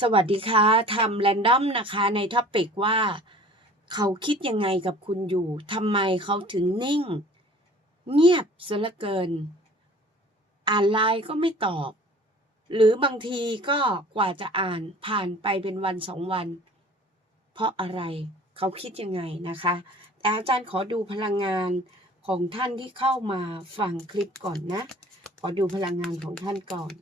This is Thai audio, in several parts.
สวัสดีค่ะทำแรนดอมนะคะในท็อปิกว่า เขาคิดยังไงกับคุณอยู่ทำไมเขาถึงนิ่ง เงียบซะลือเกิน อ่านไลน์ก็ไม่ตอบ หรือบางทีก็กว่าจะอ่านผ่านไปเป็นวันสองวัน เพราะอะไรเขาคิดยังไงนะคะ แต่อาจารย์ขอดูพลังงานของท่านที่เข้ามาฟังคลิปก่อนนะ ขอดูพลังงานของท่านก่อน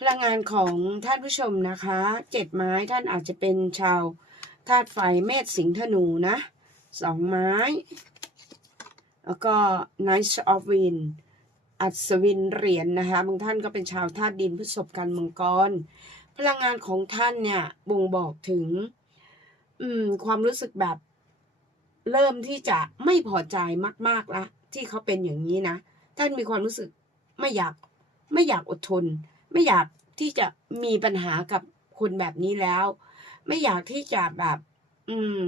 พลังงานของท่านผู้ชมนะคะเจ็ดไม้ท่านอาจจะเป็นชาวธาตุไฟเมษสิงห์ธนูนะสองไม้ แล้วก็ Knight of Wind อัศวินเหรียญนนะคะบางท่านก็เป็นชาวธาตุดินพฤษภกันมังกร พลังงานของท่านเนี่ยบ่งบอกถึง อืม ความรู้สึกแบบ เริ่มที่จะไม่พอใจมาก ๆละที่เขาเป็นอย่างนี้นะ ท่านมีความรู้สึกไม่อยากไม่อยากอดทน ไม่อยากที่จะมีปัญหากับคนแบบนี้แล้ว ไม่อยากที่จะแบบ อืม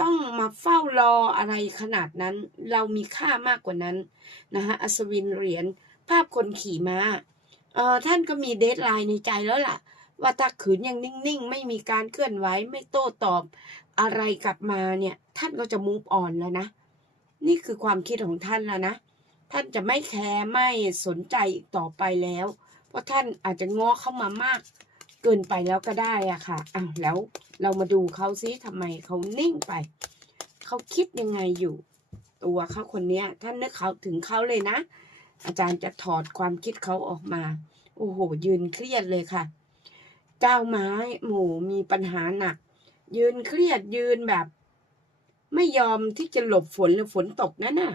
ต้องมาเฝ้ารออะไรขนาดนั้น เรามีค่ามากกว่านั้นนะคะอัศวินเหรียญภาพคนขี่ม้าเออท่านก็มีเดทไลน์ในใจแล้วล่ะ ว่าถ้าขืนยังนิ่งๆ ไม่มีการเคลื่อนไหวไม่โต้ตอบอะไรกลับมาเนี่ย ท่านก็จะมูฟออนแล้วนะ นี่คือความคิดของท่านแล้วนะ ท่านจะไม่แคร์ไม่สนใจอีกต่อไปแล้ว เพราะท่านอาจจะง้อเข้ามามากเกินไปแล้วก็ได้อะค่ะอ้าวแล้วเรามาดูเขาซิทำไมเขานิ่งไป เขาคิดยังไงอยู่ ตัวเขาคนเนี้ยท่านนึกเขาถึงเขาเลยนะ อาจารย์จะถอดความคิดเขาออกมา โอ้โห ยืนเครียดเลยค่ะ เจ้าไม้หมูมีปัญหาหนัก ยืนเครียดยืนแบบ ไม่ยอมที่จะหลบฝนหรือฝนตกนั่นน่ะ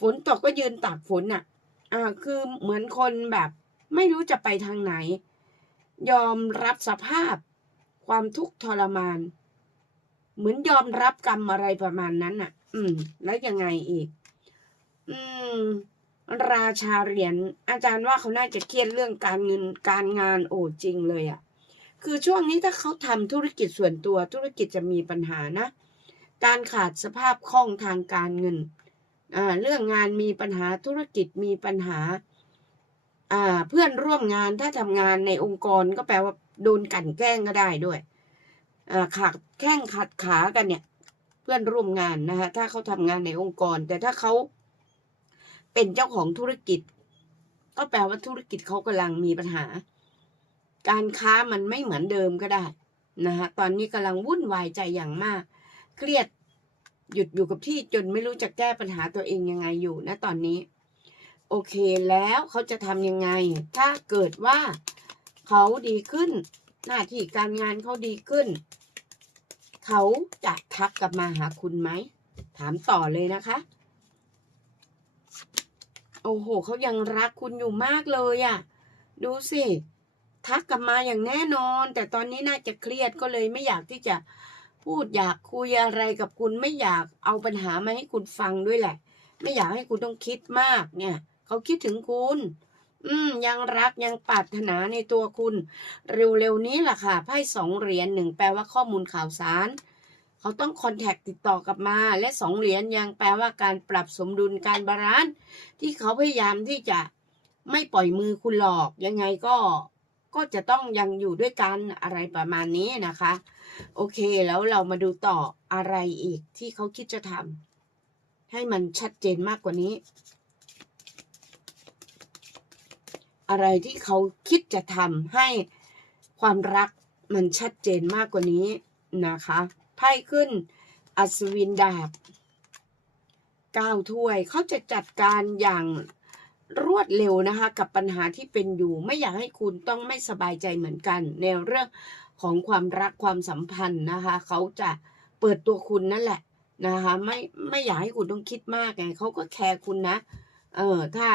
ฝนตกก็ยืนตากฝนน่ะ อ่า คือเหมือนคนแบบ ไม่รู้จะไปทางไหน ยอมรับสภาพความทุกข์ทรมาน เหมือนยอมรับกรรมอะไรประมาณนั้นน่ะ อืม แล้วยังไงอีก อืม ราชาเหรียญอาจารย์ว่าเขาน่าจะเครียดเรื่องการเงินการงานโอ้จริงเลยอะ่ะ คือช่วงนี้ถ้าเขาทำธุรกิจส่วนตัวธุรกิจจะมีปัญหานะ การขาดสภาพคล่องทางการเงิน อ่า เรื่องงานมีปัญหาธุรกิจมีปัญหา เพื่อนร่วมงานถ้าทำงานในองค์กรก็แปลว่าโดนกันแกล้งก็ได้ด้วยขาดแข้งขัดขากันเนี่ย เพื่อนร่วมงานนะคะถ้าเขาทำงานในองค์กร แต่ถ้าเขาเป็นเจ้าของธุรกิจ ก็แปลว่าธุรกิจเขากำลังมีปัญหา การค้ามันไม่เหมือนเดิมก็ได้นะคะตอนนี้กำลังวุ่นวายใจอย่างมาก เครียดหยุดอยู่กับที่จนไม่รู้จะแก้ปัญหาตัวเองยังไงอยู่นะตอนนี้ โอเคแล้วเขาจะทำยังไง ถ้าเกิดว่าเขาดีขึ้น หน้าที่การงานเขาดีขึ้น เขาจะทักกลับมาหาคุณไหม ถามต่อเลยนะคะ โอ้โหเขายังรักคุณอยู่มากเลยอะ่ะ ดูสิทักกลับมาอย่างแน่นอน แต่ตอนนี้น่าจะเครียดก็เลยไม่อยากที่จะพูดอยากคุยอะไรกับคุณไม่อยากเอาปัญหามาให้คุณฟังด้วยแหละ ไม่อยากให้คุณต้องคิดมากเนี่ย เขาคิดถึงคุณ อืม ยังรักยังปรารถนาในตัวคุณ เร็วๆนี้แหละค่ะไพ่สองเหรียญหนึ่งแปลว่าข้อมูลข่าวสารเขาต้องคอนแทคติดต่อกลับมา และสองเหรียญยังแปลว่าการปรับสมดุลการบาลานซ์ที่เขาพยายามที่จะไม่ปล่อยมือคุณหลอกยังไงก็ก็จะต้องยังอยู่ด้วยกันอะไรประมาณนี้นะคะ โอเคแล้วเรามาดูต่ออะไรอีกที่เขาคิดจะทำให้มันชัดเจนมากกว่านี้ อะไรที่เขาคิดจะทำให้ความรักมันชัดเจนมากกว่านี้นะคะไพ่ขึ้นอัศวินดาบเก้าถ้วย เขาจะจัดการอย่างรวดเร็วนะคะ กับปัญหาที่เป็นอยู่ ไม่อยากให้คุณต้องไม่สบายใจเหมือนกัน ในเรื่องของความรักความสัมพันธ์นะคะ เขาจะเปิดตัวคุณนั่นแหละนะคะ ไม่ไม่อยากให้คุณต้องคิดมากไงเขาก็แคร์คุณนะ เออถ้า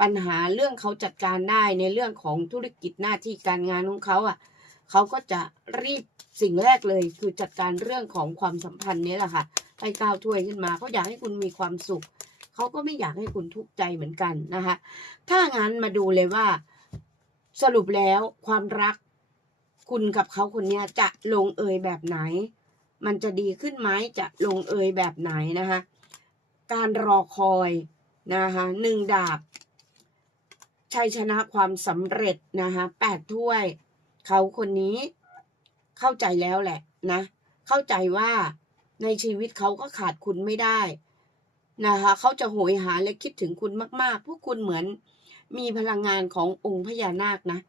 ปัญหาเรื่องเขาจัดการได้ในเรื่องของธุรกิจหน้าที่การงานของเขาอะเขาก็จะรีบสิ่งแรกเลยคือจัดการเรื่องของความสัมพันธ์นี้แหละค่ะไปก้าวถ้วยขึ้นมาเขาอยากให้คุณมีความสุขเขาก็ไม่อยากให้คุณทุกข์ใจเหมือนกันนะคะถ้างั้นมาดูเลยว่า สรุปแล้วความรักคุณกับเขาคนนี้จะลงเอยแบบไหน มันจะดีขึ้นไหมจะลงเอยแบบไหนนะคะการรอคอยนะคะหนึ่งดาบ ชัยชนะความสำเร็จนะคะแปดถ้วย เขาคนนี้เข้าใจแล้วแหละนะ เข้าใจว่าในชีวิตเขาก็ขาดคุณไม่ได้นะคะเขาจะโหยหาและคิดถึงคุณมาก ๆ พวกคุณเหมือนมีพลังงานขององค์พญานาคนะ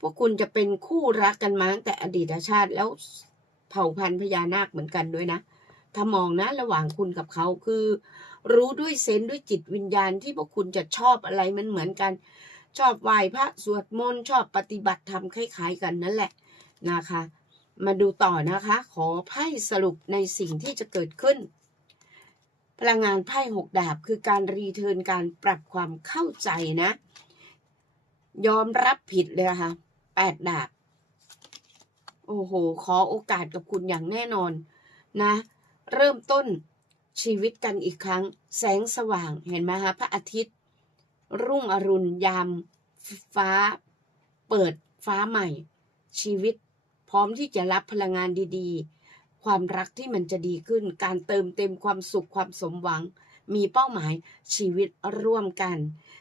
พวกคุณจะเป็นคู่รักกันมาตั้งแต่อดีตชาติแล้วเผ่าพันธุ์พญานาคเหมือนกันด้วยนะ ถ้ามองนะระหว่างคุณกับเขาคือ รู้ด้วยเซนด้วยจิตวิญญาณที่พวกคุณจะชอบอะไรมันเหมือนกัน ชอบไหว้พระสวดมนต์ชอบปฏิบัติธรรมคล้ายๆกันนั่นแหละนะคะ มาดูต่อนะคะ ขอไพ่สรุปในสิ่งที่จะเกิดขึ้น พลังงานไพ่หกดาบคือการรีเทิร์นการปรับความเข้าใจนะ ยอมรับผิดเลยค่ะแปดดาบ โอ้โห ขอโอกาสกับคุณอย่างแน่นอนนะ เริ่มต้นชีวิตกันอีกครั้ง แสงสว่างเห็นไหมคะพระอาทิตย์ รุ่งอรุณยาม ฟ้า เปิดฟ้าใหม่ ชีวิตพร้อมที่จะรับพลังงานดีๆ ความรักที่มันจะดีขึ้น การเติมเต็มความสุขความสมหวัง มีเป้าหมายชีวิตร่วมกัน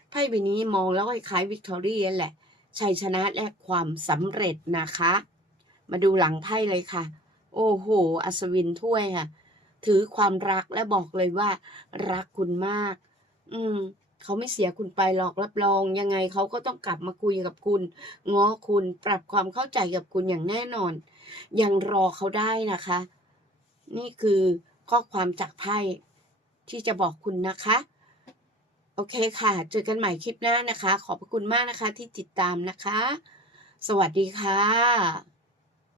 ไพ่ใบนี้มองแล้วคล้ายวิกตอเรียแหละ ชัยชนะและความสำเร็จนะคะ มาดูหลังไพ่เลยค่ะ โอ้โห อัศวินถ้วยค่ะ ถือความรักและบอกเลยว่า รักคุณมาก อืมเขาไม่เสียคุณไปหรอกรับรอง ยังไงเขาก็ต้องกลับมาคุยกับคุณ ง้อคุณปรับความเข้าใจกับคุณอย่างแน่นอน ยังรอเขาได้นะคะ นี่คือข้อความจากไพ่ที่จะบอกคุณนะคะ โอเคค่ะ เจอกันใหม่คลิปหน้านะคะ ขอบพระคุณมากนะคะที่ติดตามนะคะ สวัสดีค่ะ